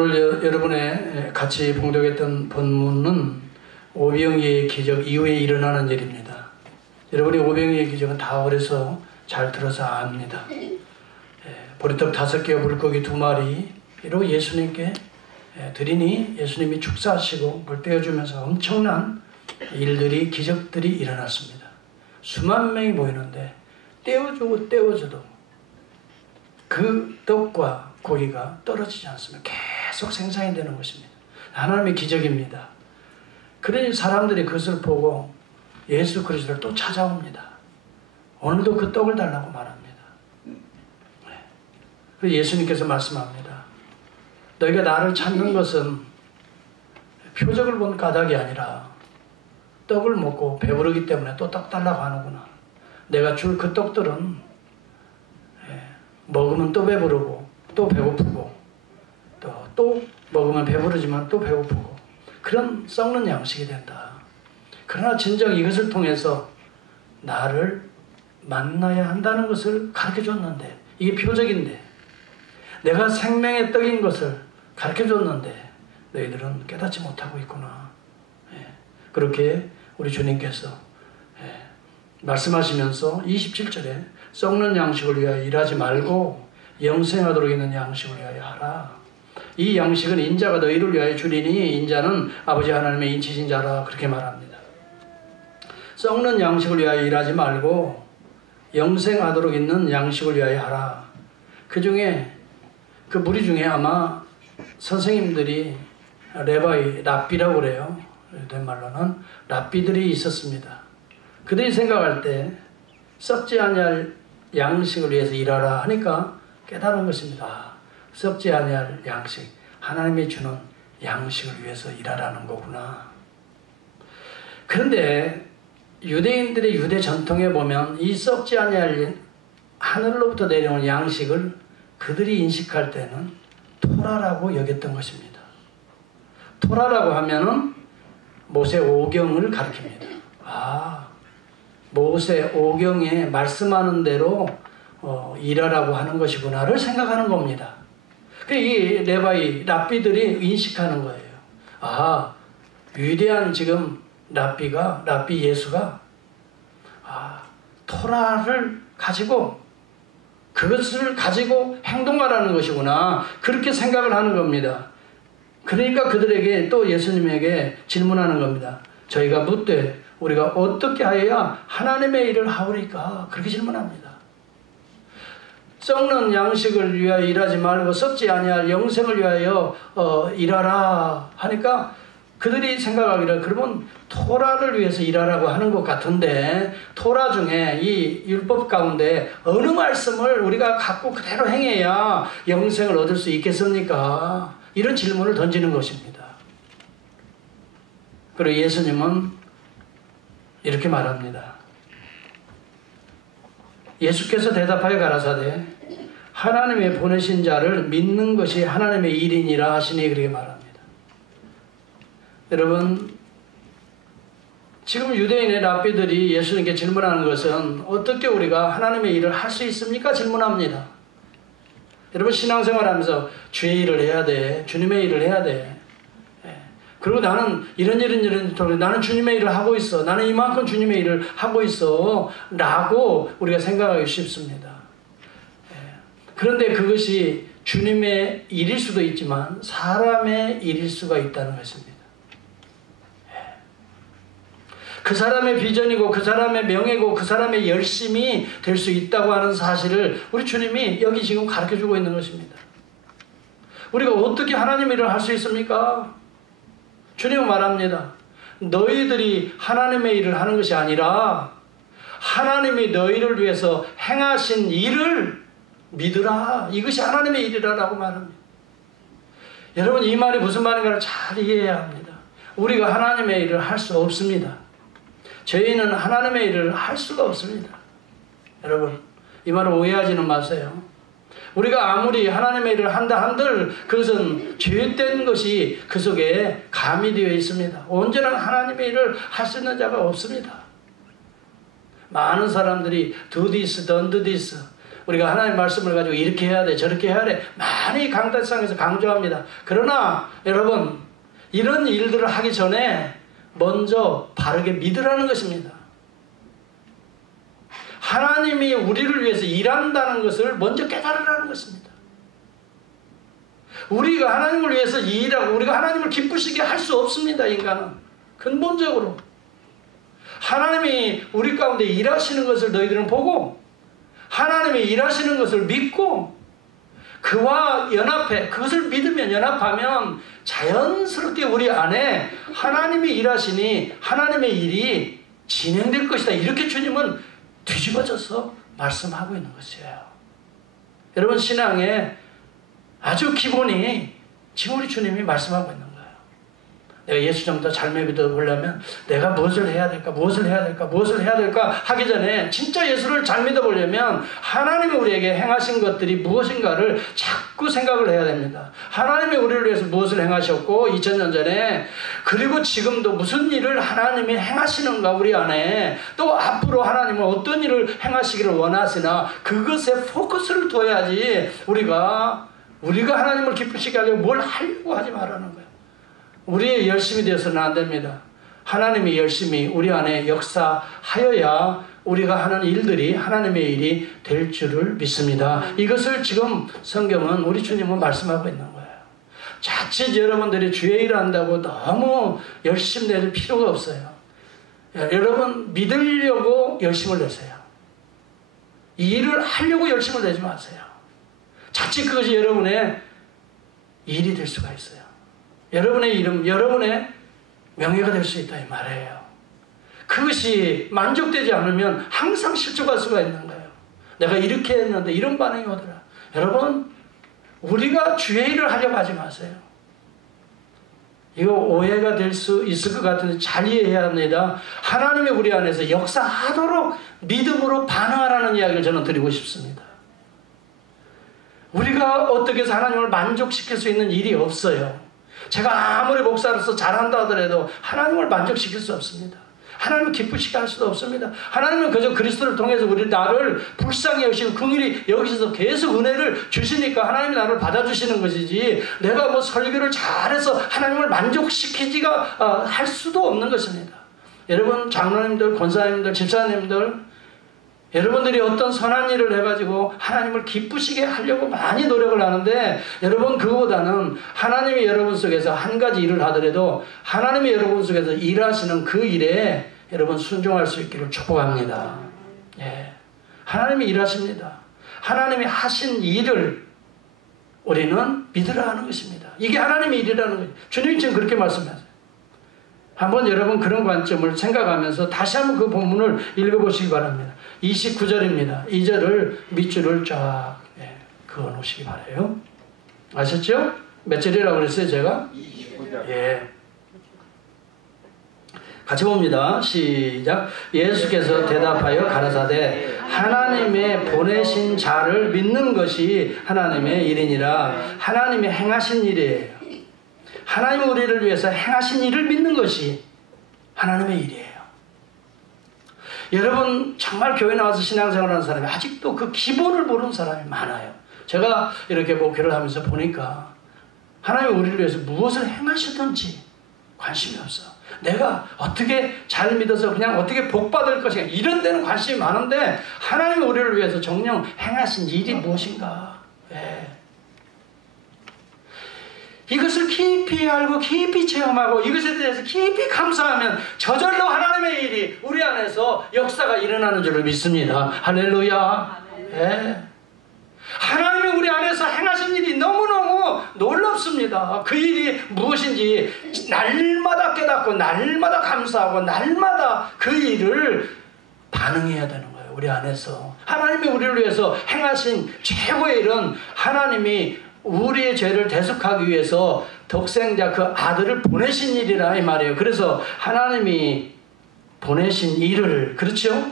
오늘 여러분의 같이 봉독했던 본문은 오병이의 기적 이후에 일어나는 일입니다. 여러분이 오병이의 기적은 다 어려서 잘 들어서 압니다. 보리떡 5개와 물고기 2마리로 예수님께 드리니 예수님이 축사하시고 물 떼어주면서 엄청난 일들이 기적들이 일어났습니다. 수만 명이 모이는데 떼어주고 떼어줘도 그 떡과 고기가 떨어지지 않습니다. 계속 생산이 되는 것입니다. 하나님의 기적입니다. 그러니 사람들이 그것을 보고 예수 그리스도를 또 찾아옵니다. 오늘도 그 떡을 달라고 말합니다. 그래서 예수님께서 말씀합니다. 너희가 나를 찾는 것은 표적을 본 까닭이 아니라 떡을 먹고 배부르기 때문에 또 떡 달라고 하는구나. 내가 줄 그 떡들은 먹으면 또 배부르고 또 배고프고 또 먹으면 배부르지만 또 배고프고 그런 썩는 양식이 된다. 그러나 진정 이것을 통해서 나를 만나야 한다는 것을 가르쳐줬는데 이게 표적인데 내가 생명의 떡인 것을 가르쳐줬는데 너희들은 깨닫지 못하고 있구나. 그렇게 우리 주님께서 말씀하시면서 27절에 썩는 양식을 위하여 일하지 말고 영생하도록 있는 양식을 위하여 하라. 이 양식은 인자가 너희를 위하여 주리니 인자는 아버지 하나님의 인치신 자라. 그렇게 말합니다. 썩는 양식을 위하여 일하지 말고 영생하도록 있는 양식을 위하여 하라. 그 중에 그 무리 중에 아마 선생님들이 레바이, 랍비라고 그래요. 된 말로는 랍비들이 있었습니다. 그들이 생각할 때 썩지 아니할 양식을 위해서 일하라 하니까 깨달은 것입니다. 썩지 아니할 양식, 하나님이 주는 양식을 위해서 일하라는 거구나. 그런데 유대인들의 유대 전통에 보면 이 썩지 아니할 하늘로부터 내려온 양식을 그들이 인식할 때는 토라라고 여겼던 것입니다. 토라라고 하면은 모세 오경을 가리킵니다. 모세 오경에 말씀하는 대로 일하라고 하는 것이구나를 생각하는 겁니다. 이 레바이, 랍비들이 인식하는 거예요. 위대한 지금 랍비 예수가 토라를 가지고 그것을 가지고 행동하라는 것이구나. 그렇게 생각을 하는 겁니다. 그러니까 그들에게 또 예수님에게 질문하는 겁니다. 저희가 묻되 우리가 어떻게 하여야 하나님의 일을 하오리까? 그렇게 질문합니다. 썩는 양식을 위하여 일하지 말고 썩지 아니할 영생을 위하여 일하라 하니까 그들이 생각하기를 그러면 토라를 위해서 일하라고 하는 것 같은데 토라 중에 이 율법 가운데 어느 말씀을 우리가 갖고 그대로 행해야 영생을 얻을 수 있겠습니까? 이런 질문을 던지는 것입니다. 그리고 예수님은 이렇게 말합니다. 예수께서 대답하여 가라사대 하나님의 보내신 자를 믿는 것이 하나님의 일이니라 하시니 그렇게 말합니다. 여러분, 지금 유대인의 랍비들이 예수님께 질문하는 것은 어떻게 우리가 하나님의 일을 할 수 있습니까? 질문합니다. 여러분, 신앙생활하면서 주의 일을 해야 돼. 주님의 일을 해야 돼. 그리고 나는 이런 나는 주님의 일을 하고 있어. 나는 이만큼 주님의 일을 하고 있어. 라고 우리가 생각하기 쉽습니다. 그런데 그것이 주님의 일일 수도 있지만 사람의 일일 수가 있다는 것입니다. 그 사람의 비전이고 그 사람의 명예고 그 사람의 열심이 될 수 있다고 하는 사실을 우리 주님이 여기 지금 가르쳐주고 있는 것입니다. 우리가 어떻게 하나님의 일을 할 수 있습니까? 주님은 말합니다. 너희들이 하나님의 일을 하는 것이 아니라 하나님이 너희를 위해서 행하신 일을 믿으라. 이것이 하나님의 일이라고 말합니다. 여러분, 이 말이 무슨 말인가를 잘 이해해야 합니다. 우리가 하나님의 일을 할 수 없습니다. 저희는 하나님의 일을 할 수가 없습니다. 여러분, 이 말을 오해하지는 마세요. 우리가 아무리 하나님의 일을 한다 한들 그것은 죄된 것이 그 속에 가미되어 있습니다. 온전한 하나님의 일을 할 수 있는 자가 없습니다. 많은 사람들이 do this, don't do this, 우리가 하나님의 말씀을 가지고 이렇게 해야 돼, 저렇게 해야 돼 많이 강단상에서 강조합니다. 그러나 여러분, 이런 일들을 하기 전에 먼저 바르게 믿으라는 것입니다. 하나님이 우리를 위해서 일한다는 것을 먼저 깨달으라는 것입니다. 우리가 하나님을 위해서 일하고 우리가 하나님을 기쁘시게 할 수 없습니다. 인간은 근본적으로 하나님이 우리 가운데 일하시는 것을 너희들은 보고 하나님이 일하시는 것을 믿고 그와 연합해, 그것을 믿으면 연합하면 자연스럽게 우리 안에 하나님이 일하시니 하나님의 일이 진행될 것이다. 이렇게 주님은 뒤집어져서 말씀하고 있는 것이에요. 여러분, 신앙의 아주 기본이 지금 우리 주님이 말씀하고 있는 거예요. 내가 예수 좀 더 잘 믿어보려면 내가 무엇을 해야 될까, 무엇을 해야 될까, 무엇을 해야 될까 하기 전에 진짜 예수를 잘 믿어보려면 하나님이 우리에게 행하신 것들이 무엇인가를 자꾸 생각을 해야 됩니다. 하나님이 우리를 위해서 무엇을 행하셨고 2000년 전에, 그리고 지금도 무슨 일을 하나님이 행하시는가 우리 안에, 또 앞으로 하나님은 어떤 일을 행하시기를 원하시나 그것에 포커스를 둬야지 우리가 하나님을 기쁘시게 하려고 뭘 하려고 하지 말라는 거예요. 우리의 열심이 되어서는 안 됩니다. 하나님이 열심히 우리 안에 역사하여야 우리가 하는 일들이 하나님의 일이 될 줄을 믿습니다. 이것을 지금 성경은 우리 주님은 말씀하고 있는 거예요. 자칫 여러분들이 주의 일을 한다고 너무 열심 내릴 필요가 없어요. 여러분, 믿으려고 열심을 내세요. 이 일을 하려고 열심을 내지 마세요. 자칫 그것이 여러분의 일이 될 수가 있어요. 여러분의 이름, 여러분의 명예가 될 수 있다 이 말이에요. 그것이 만족되지 않으면 항상 실족할 수가 있는 거예요. 내가 이렇게 했는데 이런 반응이 오더라. 여러분, 우리가 주의 일을 하려고 하지 마세요. 이거 오해가 될 수 있을 것 같은데 잘 이해해야 합니다. 하나님이 우리 안에서 역사하도록 믿음으로 반응하라는 이야기를 저는 드리고 싶습니다. 우리가 어떻게 해서 하나님을 만족시킬 수 있는 일이 없어요. 제가 아무리 목사로서 잘한다 하더라도 하나님을 만족시킬 수 없습니다. 하나님을 기쁘시게 할 수도 없습니다. 하나님은 그저 그리스도를 통해서 우리 나를 불쌍히 여기시고 긍휼히 여기셔서 계속 은혜를 주시니까 하나님이 나를 받아주시는 것이지, 내가 뭐 설교를 잘해서 하나님을 만족시키지가 할 수도 없는 것입니다. 여러분, 장로님들, 권사님들, 집사님들, 여러분들이 어떤 선한 일을 해가지고 하나님을 기쁘시게 하려고 많이 노력을 하는데, 여러분, 그거보다는 하나님이 여러분 속에서 한 가지 일을 하더라도 하나님이 여러분 속에서 일하시는 그 일에 여러분 순종할 수 있기를 축복합니다. 예. 하나님이 일하십니다. 하나님이 하신 일을 우리는 믿으라 하는 것입니다. 이게 하나님의 일이라는 거예요. 주님이 지금 그렇게 말씀하세요. 한번 여러분 그런 관점을 생각하면서 다시 한번 그 본문을 읽어보시기 바랍니다. 29절입니다. 2절을 밑줄을 쫙 그어 놓으시기 바라요. 아셨죠? 몇 절이라고 그랬어요 제가? 29절. 예. 같이 봅니다. 시작. 예수께서 대답하여 가라사대 하나님의 보내신 자를 믿는 것이 하나님의 일이니라. 하나님이 행하신 일이에요. 하나님이 우리를 위해서 행하신 일을 믿는 것이 하나님의 일이에요. 여러분, 정말 교회 나와서 신앙생활하는 사람이 아직도 그 기본을 모르는 사람이 많아요. 제가 이렇게 목회를 하면서 보니까 하나님이 우리를 위해서 무엇을 행하시든지 관심이 없어. 내가 어떻게 잘 믿어서 그냥 어떻게 복받을 것인가 이런 데는 관심이 많은데, 하나님이 우리를 위해서 정녕 행하신 일이 무엇인가. 예. 이것을 깊이 알고 깊이 체험하고 이것에 대해서 깊이 감사하면 저절로 하나님의 일이 우리 안에서 역사가 일어나는 줄을 믿습니다. 할렐루야. 예. 하나님이 우리 안에서 행하신 일이 너무너무 놀랍습니다. 그 일이 무엇인지 날마다 깨닫고 날마다 감사하고 날마다 그 일을 반응해야 되는 거예요. 우리 안에서 하나님이 우리를 위해서 행하신 최고의 일은 하나님이 우리의 죄를 대속하기 위해서 독생자 그 아들을 보내신 일이라 이 말이에요. 그래서 하나님이 보내신 일을, 그렇죠?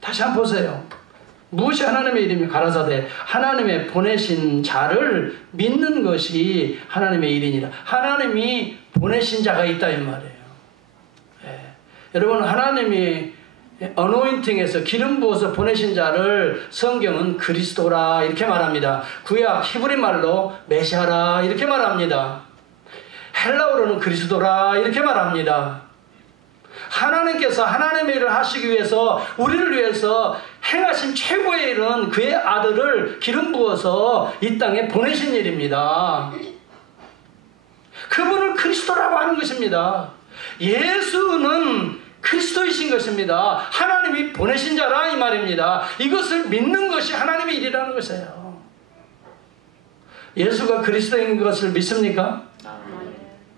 다시 한번 보세요. 무엇이 하나님의 일이며 가라사대 하나님의 보내신 자를 믿는 것이 하나님의 일이니라. 하나님이 보내신 자가 있다 이 말이에요. 예. 여러분, 하나님이 어노인팅에서 기름 부어서 보내신 자를 성경은 그리스도라 이렇게 말합니다. 구약 히브리 말로 메시아라 이렇게 말합니다. 헬라어로는 그리스도라 이렇게 말합니다. 하나님께서 하나님의 일을 하시기 위해서 우리를 위해서 행하신 최고의 일은 그의 아들을 기름 부어서 이 땅에 보내신 일입니다. 그분을 그리스도라고 하는 것입니다. 예수는 그리스도이신 것입니다. 하나님이 보내신 자라 이 말입니다. 이것을 믿는 것이 하나님의 일이라는 것이에요. 예수가 그리스도인 것을 믿습니까?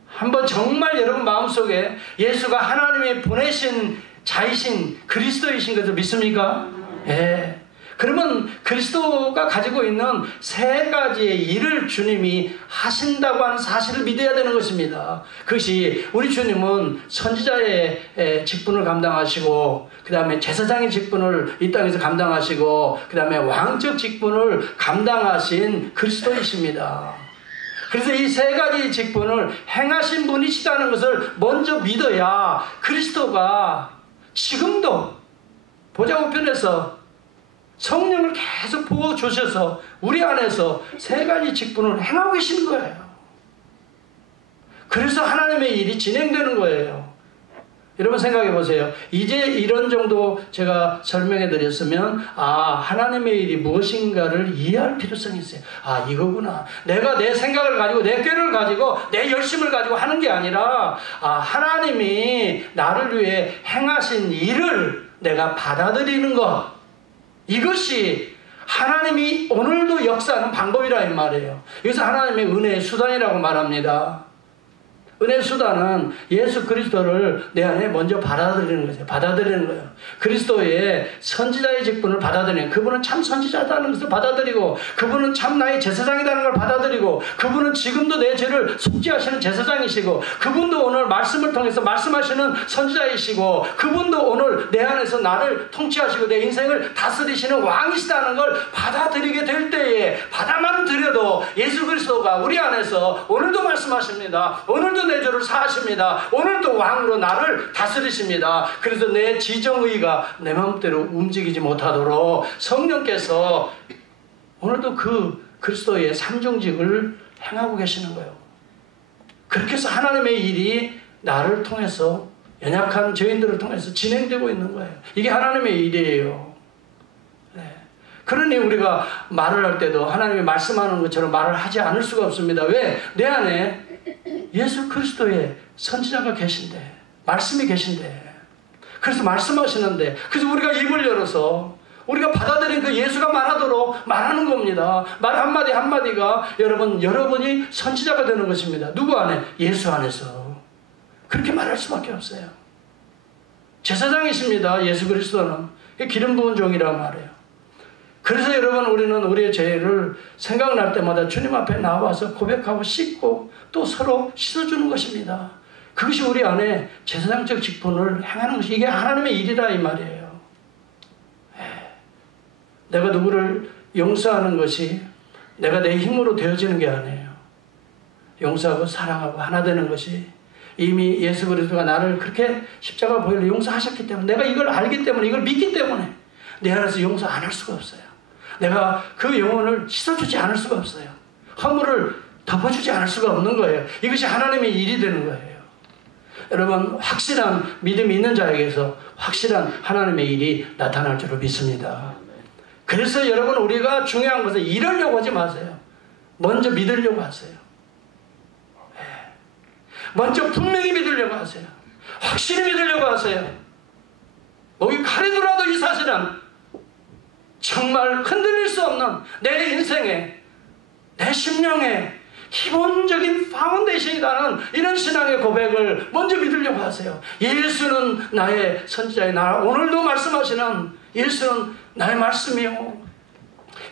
한번 정말 여러분 마음속에 예수가 하나님이 보내신 자이신 그리스도이신 것을 믿습니까? 예. 그러면 그리스도가 가지고 있는 세 가지의 일을 주님이 하신다고 하는 사실을 믿어야 되는 것입니다. 그것이 우리 주님은 선지자의 직분을 감당하시고 그 다음에 제사장의 직분을 이 땅에서 감당하시고 그 다음에 왕적 직분을 감당하신 그리스도이십니다. 그래서 이 세 가지 직분을 행하신 분이시다는 것을 먼저 믿어야 그리스도가 지금도 보좌우편에서 성령을 계속 부어주셔서 우리 안에서 세 가지 직분을 행하고 계신 거예요. 그래서 하나님의 일이 진행되는 거예요. 여러분 생각해 보세요. 이제 이런 정도 제가 설명해 드렸으면 하나님의 일이 무엇인가를 이해할 필요성이 있어요. 이거구나. 내가 내 생각을 가지고 내 꾀를 가지고 내 열심을 가지고 하는 게 아니라 하나님이 나를 위해 행하신 일을 내가 받아들이는 것, 이것이 하나님이 오늘도 역사하는 방법이라 이 말이에요. 여기서 하나님의 은혜의 수단이라고 말합니다. 은혜의 수단은 예수 그리스도를 내 안에 먼저 받아들이는 거죠. 받아들이는 거예요. 그리스도의 선지자의 직분을 받아들이는, 그분은 참 선지자다는 것을 받아들이고, 그분은 참 나의 제사장이라는 걸 받아들이고, 그분은 지금도 내 죄를 속죄하시는 제사장이시고, 그분도 오늘 말씀을 통해서 말씀하시는 선지자이시고, 그분도 오늘 내 안에서 나를 통치하시고 내 인생을 다스리시는 왕이시다는 걸 받아들이게 될 때에, 받아만 들여도 예수 그리스도가 우리 안에서 오늘도 말씀하십니다. 오늘도 내 죄를 사하십니다. 오늘도 왕으로 나를 다스리십니다. 그래서 내 지정의가 내 마음대로 움직이지 못하도록 성령께서 오늘도 그 그리스도의 삼중직을 행하고 계시는 거예요. 그렇게 해서 하나님의 일이 나를 통해서, 연약한 죄인들을 통해서 진행되고 있는 거예요. 이게 하나님의 일이에요. 네. 그러니 우리가 말을 할 때도 하나님이 말씀하는 것처럼 말을 하지 않을 수가 없습니다. 왜? 내 안에 예수 그리스도의 선지자가 계신데, 말씀이 계신데, 그래서 말씀하시는데, 그래서 우리가 입을 열어서 우리가 받아들인 그 예수가 말하도록 말하는 겁니다. 말 한마디 한마디가 여러분이 선지자가 되는 것입니다. 누구 안에? 예수 안에서. 그렇게 말할 수밖에 없어요. 제사장이십니다. 예수 그리스도는. 기름 부은 종이라고 말해요. 그래서 여러분, 우리는 우리의 죄를 생각날 때마다 주님 앞에 나와서 고백하고 씻고 또 서로 씻어주는 것입니다. 그것이 우리 안에 제사장적 직분을 행하는 것이, 이게 하나님의 일이라 이 말이에요. 내가 누구를 용서하는 것이 내가 내 힘으로 되어지는 게 아니에요. 용서하고 사랑하고 하나 되는 것이 이미 예수 그리스도가 나를 그렇게 십자가 보혈로 용서하셨기 때문에, 내가 이걸 알기 때문에, 이걸 믿기 때문에 내 안에서 용서 안 할 수가 없어요. 내가 그 영혼을 씻어주지 않을 수가 없어요. 허물을 덮어주지 않을 수가 없는 거예요. 이것이 하나님의 일이 되는 거예요. 여러분, 확실한 믿음이 있는 자에게서 확실한 하나님의 일이 나타날 줄을 믿습니다. 그래서 여러분, 우리가 중요한 것은 이러려고 하지 마세요. 먼저 믿으려고 하세요. 먼저 분명히 믿으려고 하세요. 확실히 믿으려고 하세요. 목이 칼이 들어도 이 사실은 정말 흔들릴 수 없는 내 인생에, 내 심령에 기본적인 파운데이션이라는 이런 신앙의 고백을 먼저 믿으려고 하세요. 예수는 나의 선지자의 나, 오늘도 말씀하시는 예수는 나의 말씀이요.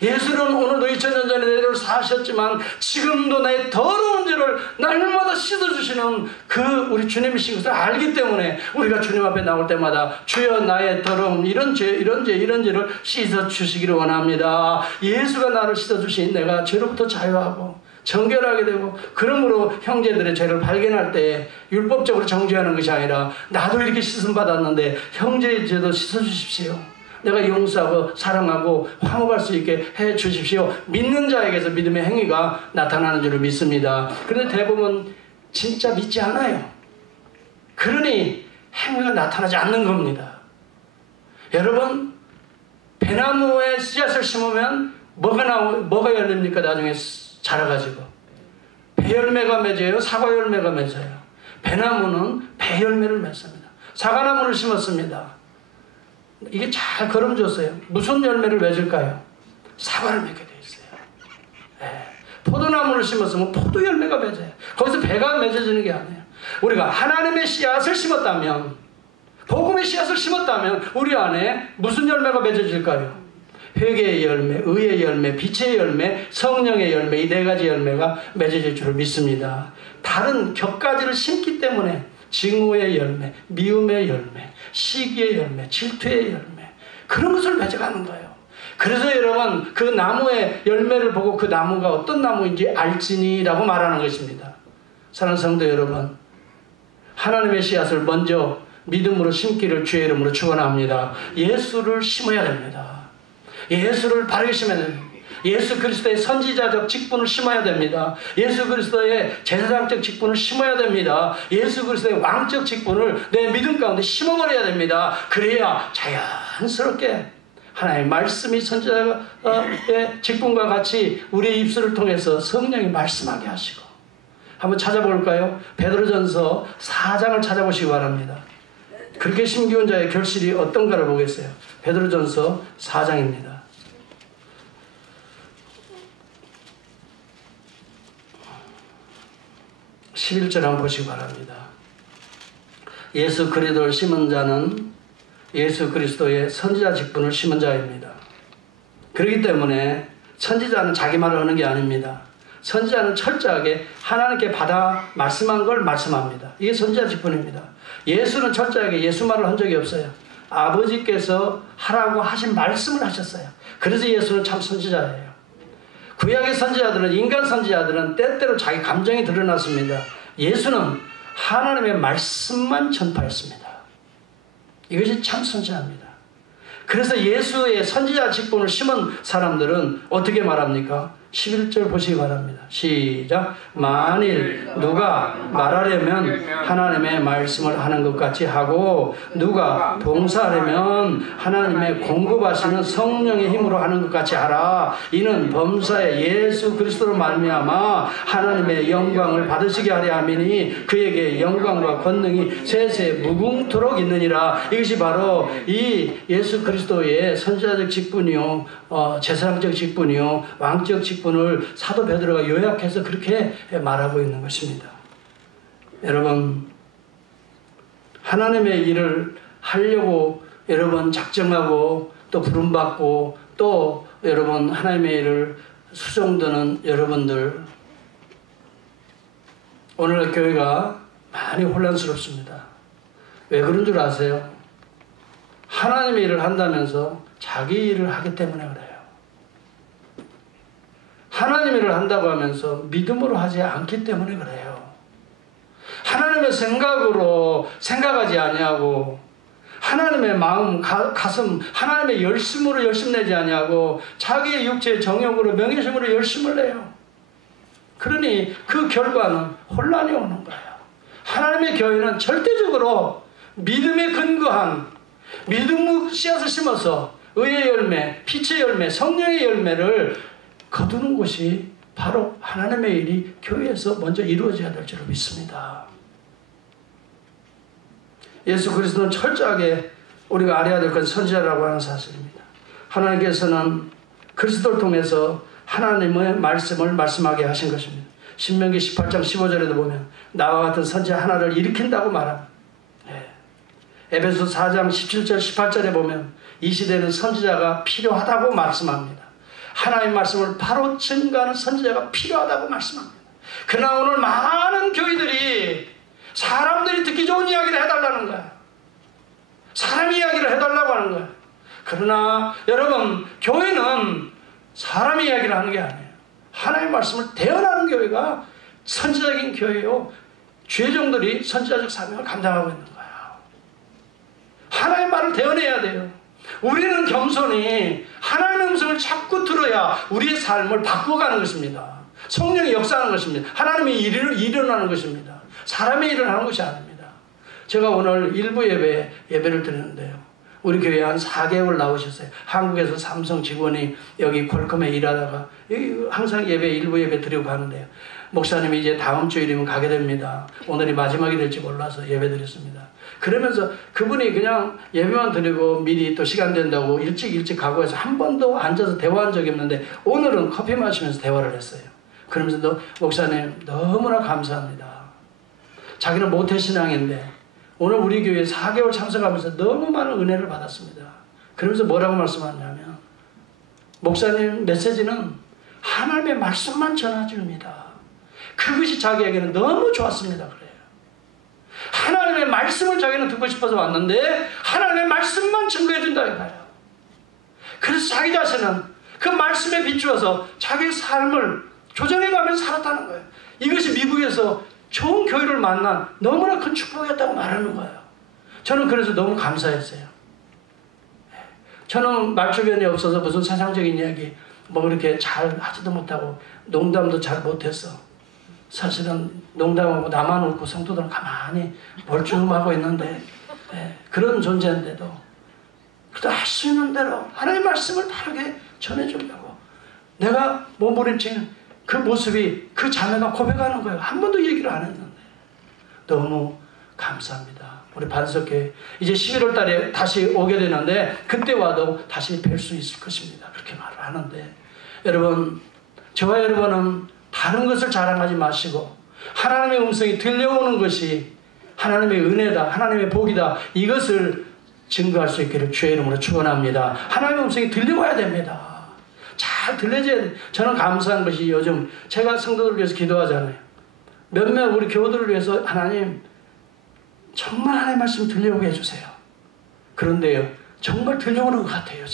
예수는 오늘도 2000년 전에 내를 사셨지만 지금도 나의 더러운 죄를 날마다 씻어주시는 그 우리 주님이신 것을 알기 때문에 우리가 주님 앞에 나올 때마다 주여 나의 더러움, 이런 죄를 씻어주시기를 원합니다. 예수가 나를 씻어주신 내가 죄로부터 자유하고 정결하게 되고, 그러므로 형제들의 죄를 발견할 때 율법적으로 정죄하는 것이 아니라 나도 이렇게 씻음 받았는데 형제의 죄도 씻어주십시오. 내가 용서하고 사랑하고 화목할 수 있게 해 주십시오. 믿는 자에게서 믿음의 행위가 나타나는 줄을 믿습니다. 그런데 대부분 진짜 믿지 않아요. 그러니 행위가 나타나지 않는 겁니다. 여러분, 배나무에 씨앗을 심으면 뭐가 열립니까? 나중에 자라가지고 배열매가 맺어요? 사과 열매가 맺어요? 배나무는 배열매를 맺습니다. 사과나무를 심었습니다. 이게 잘 거름졌어요. 무슨 열매를 맺을까요? 사과를 맺게 돼 있어요. 포도나무를 심었으면 포도 열매가 맺어요. 거기서 배가 맺어지는 게 아니에요. 우리가 하나님의 씨앗을 심었다면, 복음의 씨앗을 심었다면 우리 안에 무슨 열매가 맺어질까요? 회개의 열매, 의의 열매, 빛의 열매, 성령의 열매, 이 네 가지 열매가 맺어질 줄을 믿습니다. 다른 격가지를 심기 때문에 증오의 열매, 미움의 열매, 시기의 열매, 질투의 열매, 그런 것을 맺어가는 거예요. 그래서 여러분, 그 나무의 열매를 보고 그 나무가 어떤 나무인지 알지니라고 말하는 것입니다. 사랑하는 성도 여러분, 하나님의 씨앗을 먼저 믿음으로 심기를 주의 이름으로 축원합니다. 예수를 심어야 됩니다. 예수를 바르게 심어야 됩니다. 예수 그리스도의 선지자적 직분을 심어야 됩니다. 예수 그리스도의 제사장적 직분을 심어야 됩니다. 예수 그리스도의 왕적 직분을 내 믿음 가운데 심어버려야 됩니다. 그래야 자연스럽게 하나님의 말씀이 선지자의 직분과 같이 우리의 입술을 통해서 성령이 말씀하게 하시고, 한번 찾아볼까요? 베드로전서 4장을 찾아보시기 바랍니다. 그렇게 심기운 자의 결실이 어떤가를 보겠어요. 베드로전서 4장입니다. 11절 한번 보시기 바랍니다. 예수 그리스도를 심은 자는 예수 그리스도의 선지자 직분을 심은 자입니다. 그렇기 때문에 선지자는 자기 말을 하는 게 아닙니다. 선지자는 철저하게 하나님께 받아 말씀한 걸 말씀합니다. 이게 선지자 직분입니다. 예수는 철저하게 예수 말을 한 적이 없어요. 아버지께서 하라고 하신 말씀을 하셨어요. 그래서 예수는 참 선지자예요. 구약의 선지자들은, 인간 선지자들은 때때로 자기 감정이 드러났습니다. 예수는 하나님의 말씀만 전파했습니다. 이것이 참 선지자입니다. 그래서 예수의 선지자 직분을 심은 사람들은 어떻게 말합니까? 11절 보시기 바랍니다. 시작. 만일 누가 말하려면 하나님의 말씀을 하는 것 같이 하고, 누가 봉사하려면 하나님의 공급하시는 성령의 힘으로 하는 것 같이 하라. 이는 범사에 예수 그리스도로 말미암아 하나님의 영광을 받으시게 하려 함이니 그에게 영광과 권능이 세세 무궁토록 있느니라. 이것이 바로 이 예수 그리스도의 선지자적 직분이요, 제사장적 직분이요, 왕적 직분을 사도 베드로가 요약해서 그렇게 말하고 있는 것입니다. 여러분, 하나님의 일을 하려고 여러분 작정하고 또 부름받고 또 여러분 하나님의 일을 수종드는 여러분들, 오늘 교회가 많이 혼란스럽습니다. 왜 그런 줄 아세요? 하나님의 일을 한다면서 자기 일을 하기 때문에 그래요. 하나님 일을 한다고 하면서 믿음으로 하지 않기 때문에 그래요. 하나님의 생각으로 생각하지 아니하고, 하나님의 마음, 가슴, 하나님의 열심으로 열심내지 아니하고 자기의 육체의 정욕으로, 명예심으로 열심을 내요. 그러니 그 결과는 혼란이 오는 거예요. 하나님의 교회는 절대적으로 믿음에 근거한, 믿음의 씨앗을 심어서 의의 열매, 빛의 열매, 성령의 열매를 거두는 것이 바로 하나님의 일이 교회에서 먼저 이루어져야 될 줄로 믿습니다. 예수 그리스도는 철저하게 우리가 알아야 될 건 선지자라고 하는 사실입니다. 하나님께서는 그리스도를 통해서 하나님의 말씀을 말씀하게 하신 것입니다. 신명기 18장 15절에도 보면 나와 같은 선지자 하나를 일으킨다고 말합니다. 에베소 4장 17절 18절에 보면 이 시대는 선지자가 필요하다고 말씀합니다. 하나님의 말씀을 바로 증거하는 선지자가 필요하다고 말씀합니다. 그러나 오늘 많은 교회들이 사람들이 듣기 좋은 이야기를 해달라는 거야. 사람 이야기를 해달라고 하는 거야. 그러나 여러분, 교회는 사람 이야기를 하는 게 아니에요. 하나님의 말씀을 대언하는 교회가 선지자적인 교회요. 죄종들이 선지자적 사명을 감당하고 있는 거예요. 하나님의 말을 대언해야 돼요. 우리는 겸손히 하나님의 음성을 자꾸 들어야 우리의 삶을 바꾸어가는 것입니다. 성령이 역사하는 것입니다. 하나님의 일이 일어나는 것입니다. 사람의 일을 하는 것이 아닙니다. 제가 오늘 일부 예배를 드리는데요. 우리 교회에 한 4개월 나오셨어요. 한국에서 삼성 직원이 여기 퀄컴에 일하다가 항상 일부 예배 드리고 가는데요. 목사님이 이제 다음 주일이면 가게 됩니다. 오늘이 마지막이 될지 몰라서 예배 드렸습니다. 그러면서 그분이 그냥 예배만 드리고 미리 또 시간 된다고 일찍 가고 해서 한 번도 앉아서 대화한 적이 없는데 오늘은 커피 마시면서 대화를 했어요. 그러면서 목사님 너무나 감사합니다. 자기는 모태신앙인데 오늘 우리 교회에 4개월 참석하면서 너무 많은 은혜를 받았습니다. 그러면서 뭐라고 말씀하냐면 목사님 메시지는 하나님의 말씀만 전해줍니다. 그것이 자기에게는 너무 좋았습니다. 그래요. 하나님의 말씀을 자기는 듣고 싶어서 왔는데 하나님의 말씀만 증거해준다 이거예요. 그래서 자기 자신은 그 말씀에 비추어서 자기의 삶을 조정해가면서 살았다는 거예요. 이것이 미국에서 좋은 교회를 만난 너무나 큰 축복이었다고 말하는 거예요. 저는 그래서 너무 감사했어요. 저는 말주변이 없어서 무슨 세상적인 이야기 뭐 이렇게 잘 하지도 못하고 농담도 잘 못했어. 사실은 농담하고 나만 웃고 성도들은 가만히 멀쩡하고 있는데 그런 존재인데도 그래도 할 수 있는 대로 하나님의 말씀을 바르게 전해주려고 내가 몸부림치는 그 모습이 그 자매가 고백하는 거예요. 한 번도 얘기를 안 했는데 너무 감사합니다. 우리 반석회 이제 11월 달에 다시 오게 되는데 그때 와도 다시 뵐 수 있을 것입니다. 그렇게 말을 하는데 여러분 저와 여러분은 다른 것을 자랑하지 마시고 하나님의 음성이 들려오는 것이 하나님의 은혜다. 하나님의 복이다. 이것을 증거할 수 있기를 주의 이름으로 축원합니다. 하나님의 음성이 들려와야 됩니다. 잘 들려줘야 돼. 저는 감사한 것이 요즘 제가 성도들을 위해서 기도하잖아요. 몇몇 우리 교우들을 위해서 하나님 정말 하나님의 말씀 들려오게 해주세요. 그런데요 정말 들려오는 것 같아요.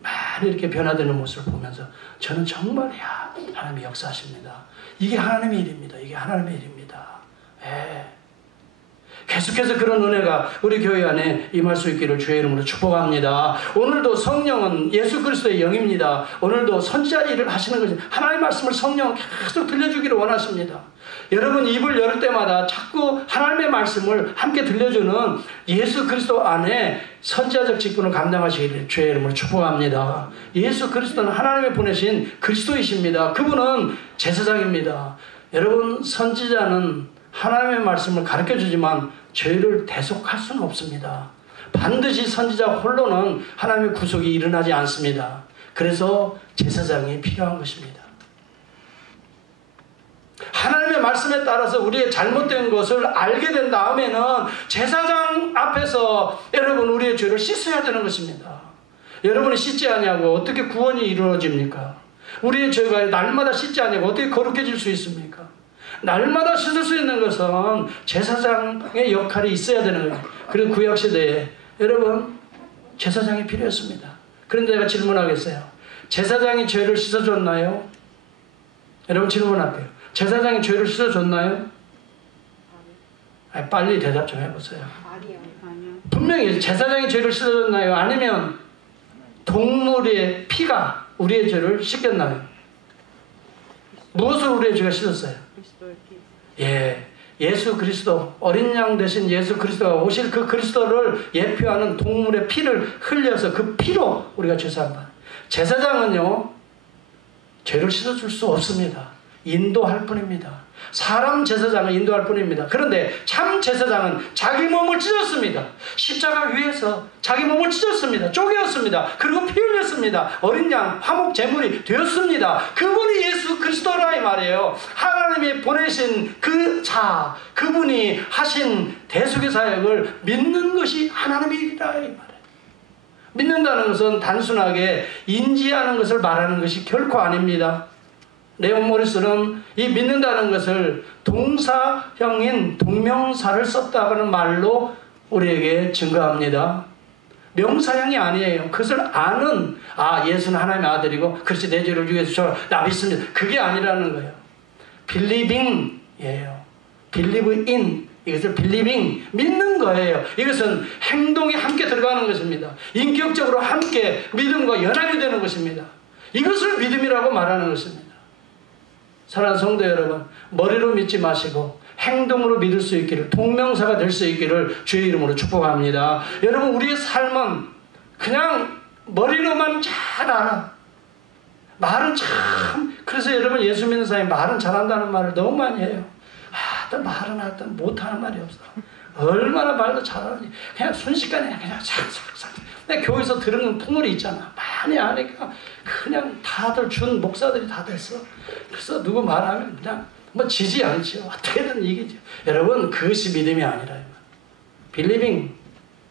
많이 이렇게 변화되는 모습을 보면서 저는 정말 하나님이 역사하십니다. 이게 하나님의 일입니다. 이게 하나님의 일입니다. 계속해서 그런 은혜가 우리 교회 안에 임할 수 있기를 주의 이름으로 축복합니다. 오늘도 성령은 예수 그리스도의 영입니다. 오늘도 선지자 일을 하시는 것이 하나님의 말씀을 성령은 계속 들려주기를 원하십니다. 여러분 입을 열 때마다 자꾸 하나님의 말씀을 함께 들려주는 예수 그리스도 안에 선지자적 직분을 감당하시기를 주의 이름으로 축복합니다. 예수 그리스도는 하나님의 보내신 그리스도이십니다. 그분은 제사장입니다. 여러분 선지자는 하나님의 말씀을 가르쳐주지만 죄를 대속할 수는 없습니다. 반드시 선지자 홀로는 하나님의 구속이 일어나지 않습니다. 그래서 제사장이 필요한 것입니다. 하나님의 말씀에 따라서 우리의 잘못된 것을 알게 된 다음에는 제사장 앞에서 여러분 우리의 죄를 씻어야 되는 것입니다. 여러분이 씻지 않냐고 어떻게 구원이 이루어집니까? 우리의 죄가 날마다 씻지 않냐고 어떻게 거룩해질 수 있습니까? 날마다 씻을 수 있는 것은 제사장의 역할이 있어야 되는 거예요. 그리고 구약시대에 여러분 제사장이 필요했습니다. 그런데 제가 질문하겠어요. 제사장이 죄를 씻어줬나요? 여러분 질문할게요. 제사장이 죄를 씻어줬나요? 빨리 대답 좀 해보세요. 분명히 제사장이 죄를 씻어줬나요? 아니면 동물의 피가 우리의 죄를 씻겼나요? 무엇으로 우리의 죄가 씻었어요? 예수 그리스도 어린 양 대신 예수 그리스도가 오실 그 그리스도를 예표하는 동물의 피를 흘려서 그 피로 우리가 죄사합니다. 제사장은요 죄를 씻어줄 수 없습니다. 인도할 뿐입니다. 사람 제사장은 인도할 뿐입니다. 그런데 참 제사장은 자기 몸을 찢었습니다. 십자가 위에서 자기 몸을 찢었습니다. 쪼개었습니다. 그리고 피 흘렸습니다. 어린 양 화목 제물이 되었습니다. 그분이 예수 그리스도라 이 말이에요. 하나님이 보내신 그 자, 그분이 하신 대속의 사역을 믿는 것이 하나님의 일이라 이 말이에요. 믿는다는 것은 단순하게 인지하는 것을 말하는 것이 결코 아닙니다. 레온 모리스는 이 믿는다는 것을 동사형인 동명사를 썼다는 말로 우리에게 증거합니다. 명사형이 아니에요. 그것을 아는, 아, 예수는 하나님의 아들이고, 그렇지, 내 죄를 위해서 나 믿습니다. 그게 아니라는 거예요. believing이에요. believe in. 이것을 believing, 믿는 거예요. 이것은 행동이 함께 들어가는 것입니다. 인격적으로 함께 믿음과 연합이 되는 것입니다. 이것을 믿음이라고 말하는 것입니다. 사랑하는 성도 여러분, 머리로 믿지 마시고 행동으로 믿을 수 있기를, 동명사가 될 수 있기를 주의 이름으로 축복합니다. 여러분, 우리의 삶은 그냥 머리로만 잘 알아. 말은 참, 그래서 여러분, 예수 믿는 사람이 말은 잘한다는 말을 너무 많이 해요. 하여튼 말은 하여튼 못하는 말이 없어. 얼마나 말도 잘하니. 그냥 순식간에 그냥 싹싹싹. 내가 교회에서 들은 건 풍물이 있잖아. 많이 아니까 그냥 다들 준 목사들이 다 됐어. 그래서 누구 말하면 그냥 뭐 지지 않죠. 어떻게든 이기죠. 여러분, 그것이 믿음이 아니라. believing,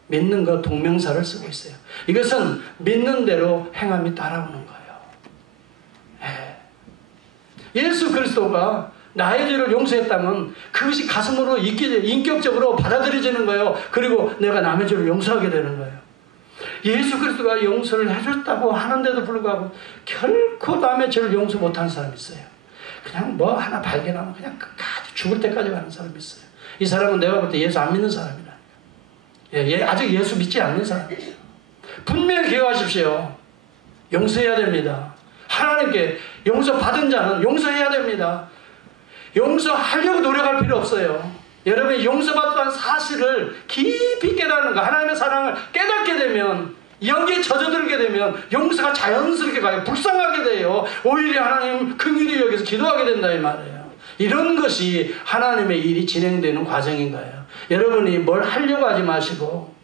믿는 거 동명사를 쓰고 있어요. 이것은 믿는 대로 행함이 따라오는 거예요. 예수 그리스도가 나의 죄를 용서했다면 그것이 가슴으로 인격적으로 받아들여지는 거예요. 그리고 내가 남의 죄를 용서하게 되는 거예요. 예수 그리스도가 용서를 해줬다고 하는데도 불구하고 결코 남의 죄를 용서 못하는 사람이 있어요. 그냥 뭐 하나 발견하면 그냥 끝까지 죽을 때까지 가는 사람이 있어요. 이 사람은 내가 볼 때 예수 안 믿는 사람이라. 아직 예수 믿지 않는 사람이에요. 분명히 기억하십시오. 용서해야 됩니다. 하나님께 용서받은 자는 용서해야 됩니다. 용서하려고 노력할 필요 없어요. 여러분이 용서받았다는 사실을 깊이 깨닫는 거, 하나님의 사랑을 깨닫게 되면, 여기에 젖어들게 되면 용서가 자연스럽게 가요. 불쌍하게 돼요. 오히려 하나님 긍휼히 여기서 기도하게 된다 이 말이에요. 이런 것이 하나님의 일이 진행되는 과정인 거예요. 여러분이 뭘 하려고 하지 마시고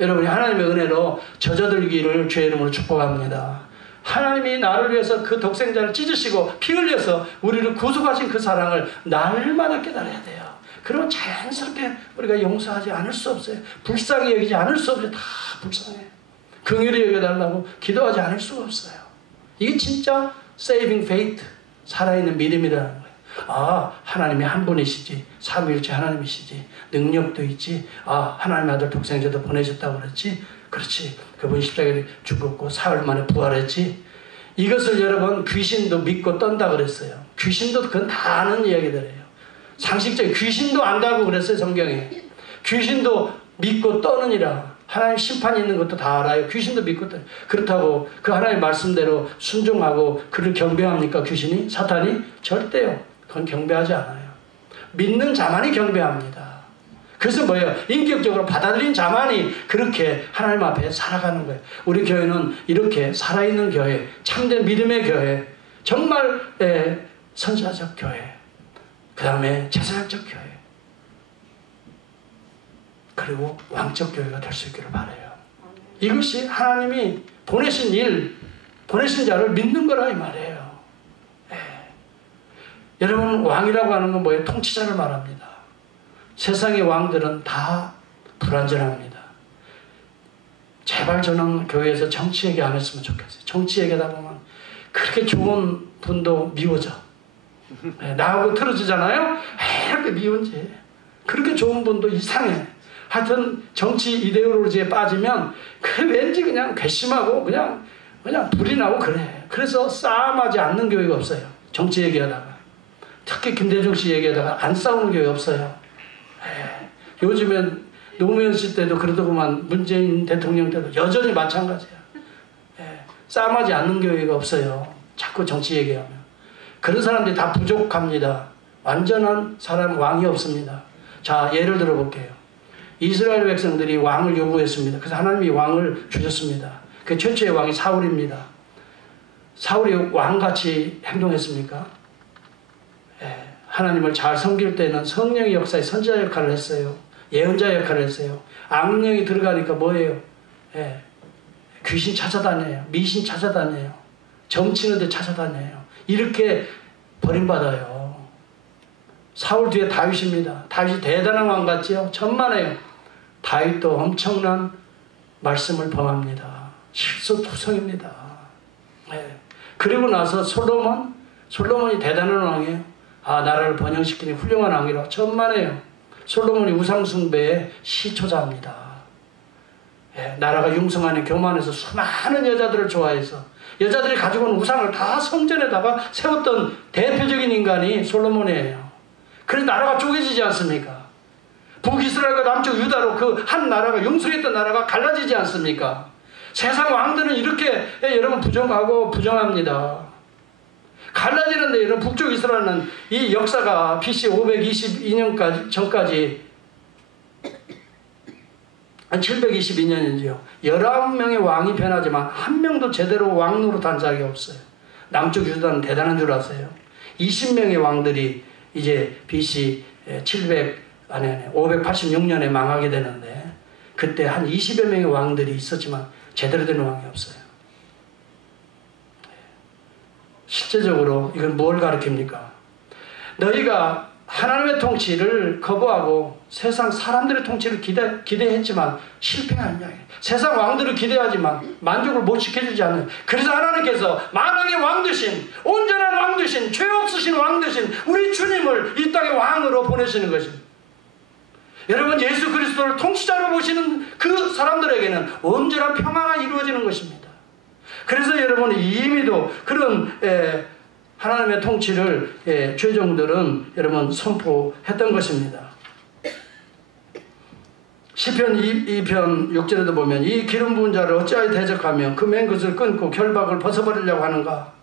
여러분이 하나님의 은혜로 젖어들기를 주의 이름으로 축복합니다. 하나님이 나를 위해서 그 독생자를 찢으시고 피 흘려서 우리를 구속하신 그 사랑을 날마다 깨달아야 돼요. 그러면 자연스럽게 우리가 용서하지 않을 수 없어요. 불쌍히 여기지 않을 수 없어요. 다 불쌍해. 긍휼히 여겨달라고 기도하지 않을 수가 없어요. 이게 진짜 saving faith, 살아있는 믿음이라는 거예요. 아, 하나님이 한 분이시지, 삼위일체 하나님이시지, 능력도 있지, 아, 하나님의 아들 독생자도 보내셨다고 그랬지, 그렇지, 그분이 십자가에 죽었고 사흘 만에 부활했지. 이것을 여러분 귀신도 믿고 떤다 그랬어요. 귀신도 그건 다 아는 이야기들이에요. 상식적인 귀신도 안다고 그랬어요. 성경에. 귀신도 믿고 떠느니라. 하나님 심판이 있는 것도 다 알아요. 귀신도 믿고 떠요. 그렇다고 그 하나님의 말씀대로 순종하고 그를 경배합니까? 귀신이? 사탄이? 절대요. 그건 경배하지 않아요. 믿는 자만이 경배합니다. 그래서 뭐예요? 인격적으로 받아들인 자만이 그렇게 하나님 앞에 살아가는 거예요. 우리 교회는 이렇게 살아있는 교회, 참된 믿음의 교회, 정말 선사적 교회, 그 다음에 제사장적 교회, 그리고 왕적 교회가 될 수 있기를 바라요. 이것이 하나님이 보내신 일, 보내신 자를 믿는 거라 이 말이에요. 여러분, 왕이라고 하는 건 뭐예요? 통치자를 말합니다. 세상의 왕들은 다 불완전합니다. 제발 저는 교회에서 정치 얘기 안 했으면 좋겠어요. 정치 얘기하다 보면 그렇게 좋은 분도 미워져. 나하고 틀어지잖아요? 이렇게 미운지. 그렇게 좋은 분도 이상해. 하여튼 정치 이데올로지에 빠지면 그 왠지 그냥 괘씸하고 그냥 불이 나고 그래. 그래서 싸움하지 않는 교회가 없어요. 정치 얘기하다가. 특히 김대중 씨 얘기하다가 안 싸우는 교회 없어요. 요즘엔 노무현 씨 때도 그러더구만, 문재인 대통령 때도 여전히 마찬가지야. 싸움하지 않는 교회가 없어요. 자꾸 정치 얘기하면. 그런 사람들이 다 부족합니다. 완전한 사람, 왕이 없습니다. 자, 예를 들어 볼게요. 이스라엘 백성들이 왕을 요구했습니다. 그래서 하나님이 왕을 주셨습니다. 그 최초의 왕이 사울입니다. 사울이 왕같이 행동했습니까? 하나님을 잘 섬길 때는 성령의 역사에 선지자 역할을 했어요. 예언자 역할을 했어요. 악령이 들어가니까 뭐예요? 귀신 찾아다녀요. 미신 찾아다녀요. 점치는 데 찾아다녀요. 이렇게 버림받아요. 사울 뒤에 다윗입니다. 다윗이 대단한 왕 같지요? 천만에요. 다윗도 엄청난 말씀을 범합니다. 실수투성입니다. 그리고 나서 솔로몬이 대단한 왕이에요. 아, 나라를 번영시키는 훌륭한 왕이라 천만에요. 솔로몬이 우상숭배의 시초자입니다. 나라가 융성하니 교만해서 수많은 여자들을 좋아해서 여자들이 가지고 온 우상을 다 성전에다가 세웠던 대표적인 인간이 솔로몬이에요. 그래서 나라가 쪼개지지 않습니까? 북이스라엘과 남쪽 유다로 그 한 나라가 융성했던 나라가 갈라지지 않습니까? 세상 왕들은 이렇게 여러분 부정하고 부정합니다. 갈라지는데 이런 북쪽 이스라엘은 이 역사가 BC 522년까지 전까지 722년이죠. 19명의 왕이 변하지만 한 명도 제대로 왕 노릇한 적이 없어요. 남쪽 유다는 대단한 줄 아세요? 20명의 왕들이 이제 BC 586년에 망하게 되는데 그때 한 20여 명의 왕들이 있었지만 제대로 된 왕이 없어요. 실제적으로 이건 뭘 가르칩니까? 너희가 하나님의 통치를 거부하고 세상 사람들의 통치를 기대했지만 실패한 이야기예요. 세상 왕들을 기대하지만 만족을 못 시켜주지 않아요. 그래서 하나님께서 만왕의 왕 되신, 온전한 왕 되신, 죄 없으신 왕 되신 우리 주님을 이 땅의 왕으로 보내시는 것입니다. 여러분, 예수 그리스도를 통치자로 보시는 그 사람들에게는 온전한 평화가 이루어지는 것입니다. 그래서 여러분, 이미도 그런 하나님의 통치를 죄종들은 여러분 선포했던 것입니다. 시편 2편 6절에도 보면 이 기름 부은 자를 어찌하여 대적하며 그 맨 것을 끊고 결박을 벗어버리려고 하는가?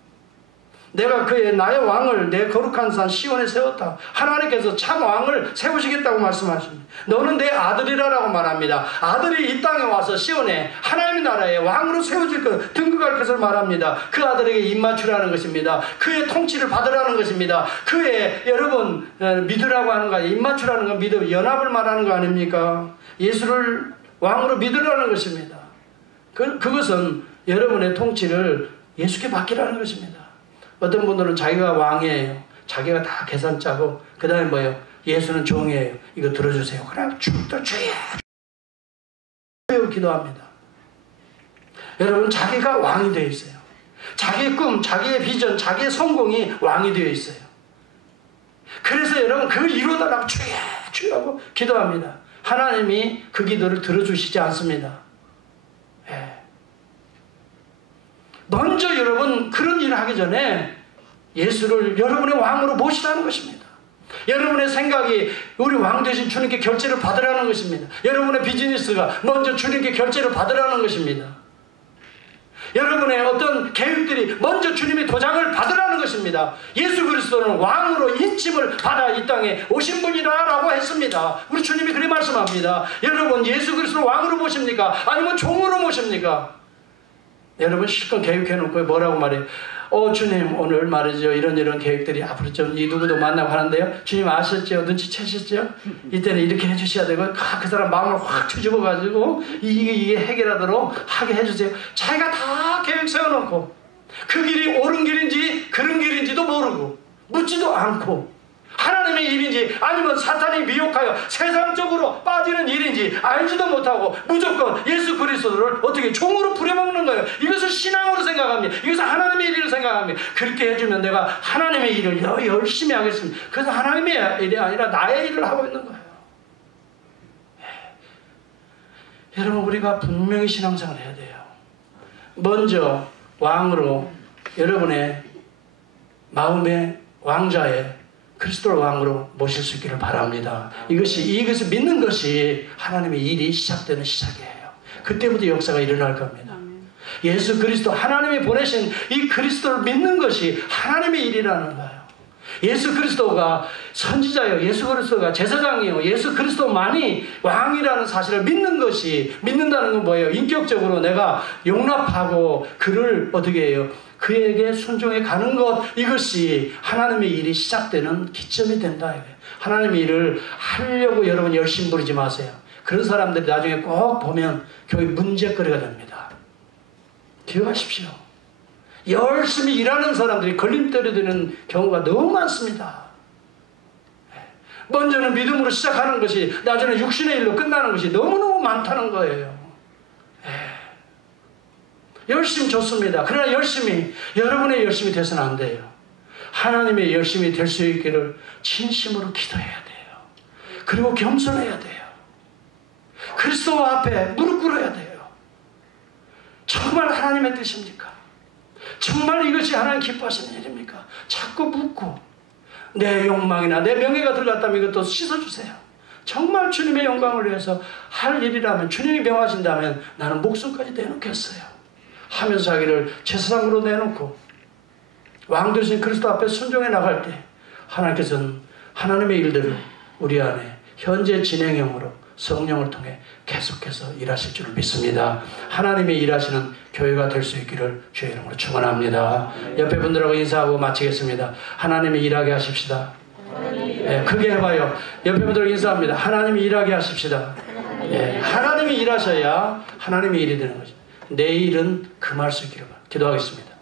내가 나의 왕을 내 거룩한 산 시온에 세웠다. 하나님께서 참 왕을 세우시겠다고 말씀하십니다. 너는 내 아들이라고 말합니다. 아들이 이 땅에 와서 시온에 하나님의 나라에 왕으로 세워질 것, 등극할 것을 말합니다. 그 아들에게 입맞추라는 것입니다. 그의 통치를 받으라는 것입니다. 그의 여러분 믿으라고 하는 거, 입맞추라는 건 믿음, 연합을 말하는 거 아닙니까? 예수를 왕으로 믿으라는 것입니다. 그것은 여러분의 통치를 예수께 맡기라는 것입니다. 어떤 분들은 자기가 왕이에요. 자기가 다 계산 짜고 그 다음에 뭐예요? 예수는 종이에요. 이거 들어주세요. 그럼 죽도 주야 기도합니다. 여러분, 자기가 왕이 되어 있어요. 자기의 꿈, 자기의 비전, 자기의 성공이 왕이 되어 있어요. 그래서 여러분 그걸 이루어달라고 주야 주라고 기도합니다. 하나님이 그 기도를 들어주시지 않습니다. 먼저 여러분 그런 일을 하기 전에 예수를 여러분의 왕으로 모시라는 것입니다. 여러분의 생각이 우리 왕 되신 주님께 결제를 받으라는 것입니다. 여러분의 비즈니스가 먼저 주님께 결제를 받으라는 것입니다. 여러분의 어떤 계획들이 먼저 주님의 도장을 받으라는 것입니다. 예수 그리스도는 왕으로 인침을 받아 이 땅에 오신 분이라고 했습니다. 우리 주님이 그렇게 말씀합니다. 여러분, 예수 그리스도를 왕으로 모십니까? 아니면 종으로 모십니까? 여러분 실컷 계획해놓고 뭐라고 말해요? 주님, 오늘 말이죠, 이런 계획들이 앞으로 좀 이 누구도 만나고 하는데요, 주님 아셨죠? 눈치채셨죠? 이때는 이렇게 해주셔야 되고, 그 사람 마음을 확 뒤집어가지고 이게 해결하도록 하게 해주세요. 자기가 다 계획 세워놓고 그 길이 옳은 길인지 그런 길인지도 모르고 묻지도 않고, 하나님의 일인지 아니면 사탄이 미혹하여 세상적으로 빠지는 일인지 알지도 못하고 무조건 예수 그리스도를 어떻게 종으로 부려먹는 거예요. 이것을 신앙으로 생각합니다. 이것을 하나님의 일을 생각합니다. 그렇게 해주면 내가 하나님의 일을 열심히 하겠습니다. 그래서 하나님의 일이 아니라 나의 일을 하고 있는 거예요. 여러분, 우리가 분명히 신앙생활을 해야 돼요. 먼저 왕으로, 여러분의 마음의 왕자의 그리스도를 왕으로 모실 수 있기를 바랍니다. 이것을 믿는 것이 하나님의 일이 시작되는 시작이에요. 그때부터 역사가 일어날 겁니다. 예수 그리스도, 하나님이 보내신 이 그리스도를 믿는 것이 하나님의 일이라는 거예요. 예수 그리스도가 선지자요, 예수 그리스도가 제사장이요, 예수 그리스도만이 왕이라는 사실을 믿는 것이, 믿는다는 건 뭐예요? 인격적으로 내가 용납하고 그를 어떻게 해요? 그에게 순종해 가는 것, 이것이 하나님의 일이 시작되는 기점이 된다. 하나님의 일을 하려고 여러분 열심히 부리지 마세요. 그런 사람들이 나중에 꼭 보면 교회 문제거리가 됩니다. 기억하십시오. 열심히 일하는 사람들이 걸림돌이 되는 경우가 너무 많습니다. 먼저는 믿음으로 시작하는 것이 나중에 육신의 일로 끝나는 것이 너무너무 많다는 거예요. 열심히 좋습니다. 그러나 여러분의 열심이 돼서는 안 돼요. 하나님의 열심이 될 수 있기를 진심으로 기도해야 돼요. 그리고 겸손해야 돼요. 그리스도 앞에 무릎 꿇어야 돼요. 정말 하나님의 뜻입니까? 정말 이것이 하나님 기뻐하시는 일입니까? 자꾸 묻고 내 욕망이나 내 명예가 들어갔다면 이것도 씻어주세요. 정말 주님의 영광을 위해서 할 일이라면, 주님이 명하신다면 나는 목숨까지 내놓겠어요 하면서 자기를 제사장으로 내놓고 왕 되신 그리스도 앞에 순종해 나갈 때 하나님께서는 하나님의 일들을 우리 안에 현재 진행형으로 성령을 통해 계속해서 일하실 줄을 믿습니다. 하나님의 일하시는 교회가 될 수 있기를 주의 이름으로 축원합니다. 옆에 분들하고 인사하고 마치겠습니다. 하나님이 일하게 하십시다. 예, 크게 해봐요. 옆에 분들하고 인사합니다. 하나님이 일하게 하십시다. 예, 하나님이 일하셔야 하나님의 일이 되는 거죠. 내 일은 금할 수 있기를 기도하겠습니다.